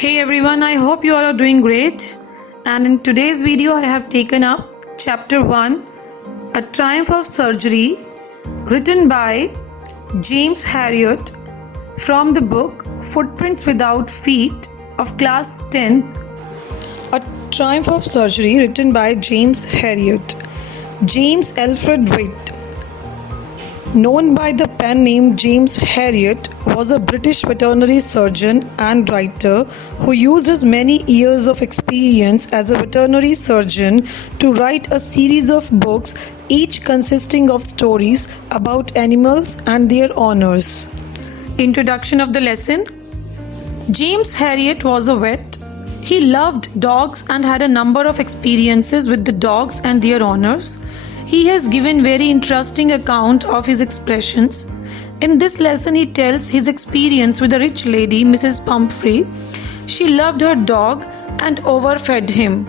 Hey everyone, I hope you all are doing great. And in today's video, I have taken up chapter 1, A Triumph of Surgery, written by James Herriot from the book Footprints Without Feet of class 10th. A Triumph of Surgery, written by James Herriot. James Alfred Witt, known by the pen name James Herriot, was a British veterinary surgeon and writer who used his many years of experience as a veterinary surgeon to write a series of books, each consisting of stories about animals and their owners. Introduction of the lesson. James Herriot was a vet. He loved dogs and had a number of experiences with the dogs and their owners. He has given very interesting account of his expressions. In this lesson, he tells his experience with a rich lady, Mrs. Pumphrey. She loved her dog and overfed him.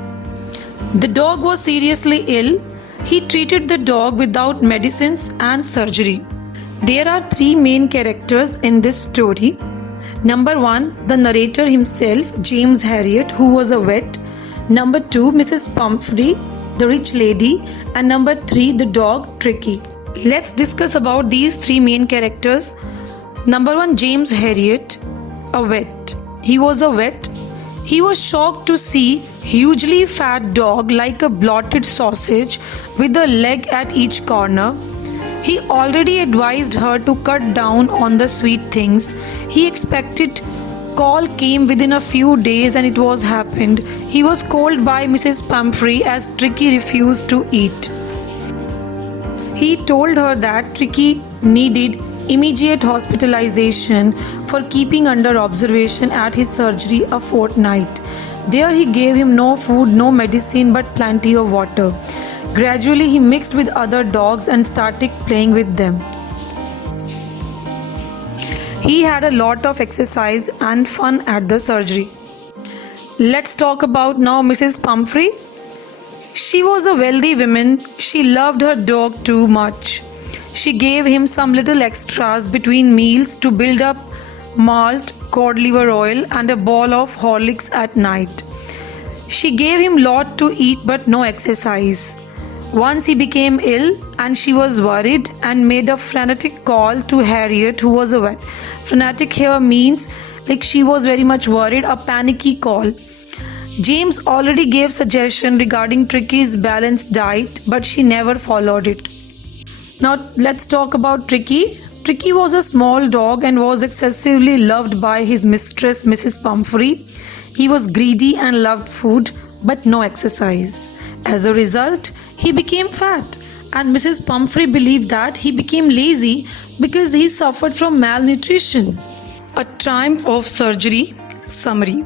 The dog was seriously ill. He treated the dog without medicines and surgery. There are three main characters in this story. Number 1, the narrator himself, James Herriot, who was a vet. Number 2, Mrs. Pumphrey, the rich lady. And number 3, the dog, Tricky. Let's discuss about these three main characters. Number 1, James Herriot, a vet. He was a vet. He was shocked to see hugely fat dog like a blotted sausage with a leg at each corner. He already advised her to cut down on the sweet things. He expected call came within a few days and it was happened. He was called by Mrs. Pumphrey as Tricky refused to eat. He told her that Tricky needed immediate hospitalization for keeping under observation at his surgery a fortnight. There he gave him no food, no medicine, but plenty of water. Gradually he mixed with other dogs and started playing with them. He had a lot of exercise and fun at the surgery. Let's talk about now Mrs. Pumphrey. She was a wealthy woman. She loved her dog too much. She gave him some little extras between meals to build up malt, cod liver oil and a ball of Horlicks at night. She gave him lot to eat but no exercise. Once he became ill and she was worried and made a frantic call to Herriot, who was a vet. Frantic here means like she was very much worried, a panicky call. James already gave suggestion regarding Tricky's balanced diet, but she never followed it. Now let's talk about Tricky. Tricky was a small dog and was excessively loved by his mistress, Mrs. Pumphrey. He was greedy and loved food, but no exercise. As a result, he became fat, and Mrs. Pumphrey believed that he became lazy because he suffered from malnutrition. A Triumph of Surgery Summary.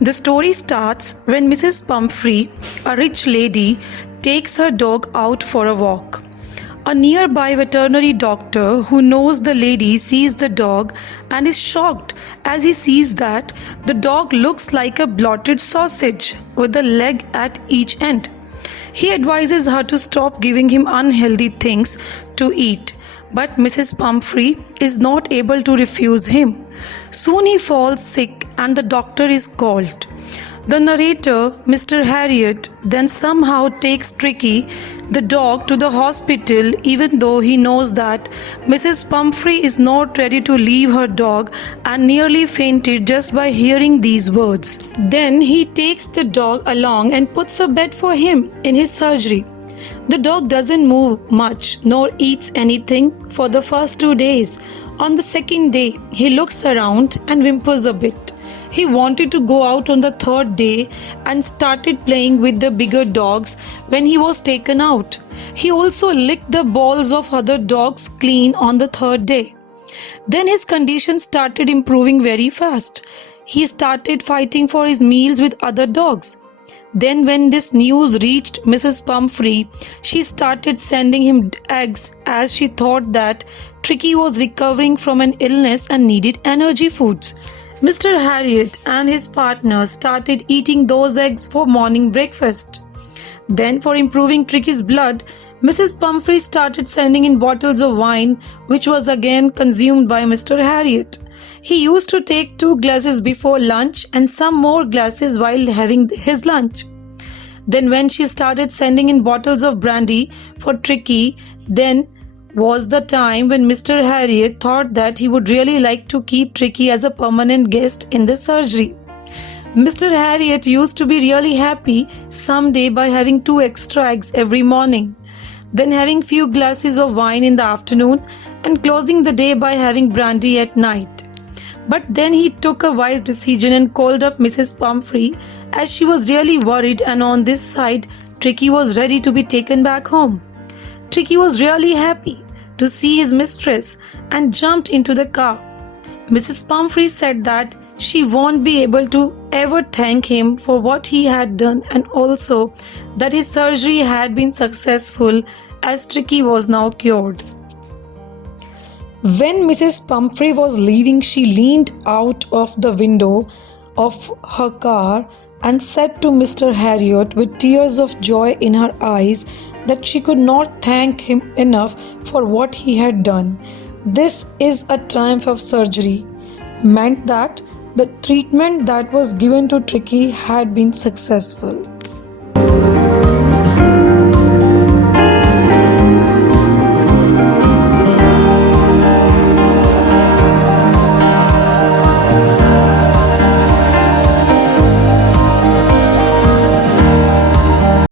The story starts when Mrs. Pumphrey, a rich lady, takes her dog out for a walk. A nearby veterinary doctor who knows the lady sees the dog and is shocked as he sees that the dog looks like a blotted sausage with a leg at each end. He advises her to stop giving him unhealthy things to eat, but Mrs. Pumphrey is not able to refuse him. Soon he falls sick and the doctor is called. The narrator, Mr. Herriot, then somehow takes Tricky, the dog, to the hospital even though he knows that Mrs. Pumphrey is not ready to leave her dog and nearly fainted just by hearing these words. Then he takes the dog along and puts a bed for him in his surgery. The dog doesn't move much nor eats anything for the first 2 days. On the second day, he looks around and whimpers a bit. He wanted to go out on the third day and started playing with the bigger dogs when he was taken out. He also licked the balls of other dogs clean on the third day. Then his condition started improving very fast. He started fighting for his meals with other dogs. Then when this news reached Mrs. Pumphrey, she started sending him eggs as she thought that Tricky was recovering from an illness and needed energy foods. Mr. Herriot and his partner started eating those eggs for morning breakfast. Then for improving Tricky's blood, Mrs. Pumphrey started sending in bottles of wine, which was again consumed by Mr. Herriot. He used to take 2 glasses before lunch and some more glasses while having his lunch. Then, when she started sending in bottles of brandy for Tricky, then was the time when Mr. Harriet thought that he would really like to keep Tricky as a permanent guest in the surgery. Mr. Harriet used to be really happy someday by having 2 extra eggs every morning, then having few glasses of wine in the afternoon and closing the day by having brandy at night. But then he took a wise decision and called up Mrs. Pumphrey as she was really worried, and on this side Tricky was ready to be taken back home. Tricky was really happy to see his mistress and jumped into the car. Mrs. Pumphrey said that she won't be able to ever thank him for what he had done, and also that his surgery had been successful as Tricky was now cured. When Mrs. Pumphrey was leaving, she leaned out of the window of her car and said to Mr. Harriet with tears of joy in her eyes that she could not thank him enough for what he had done. This is a triumph of surgery, meant that the treatment that was given to Tricky had been successful.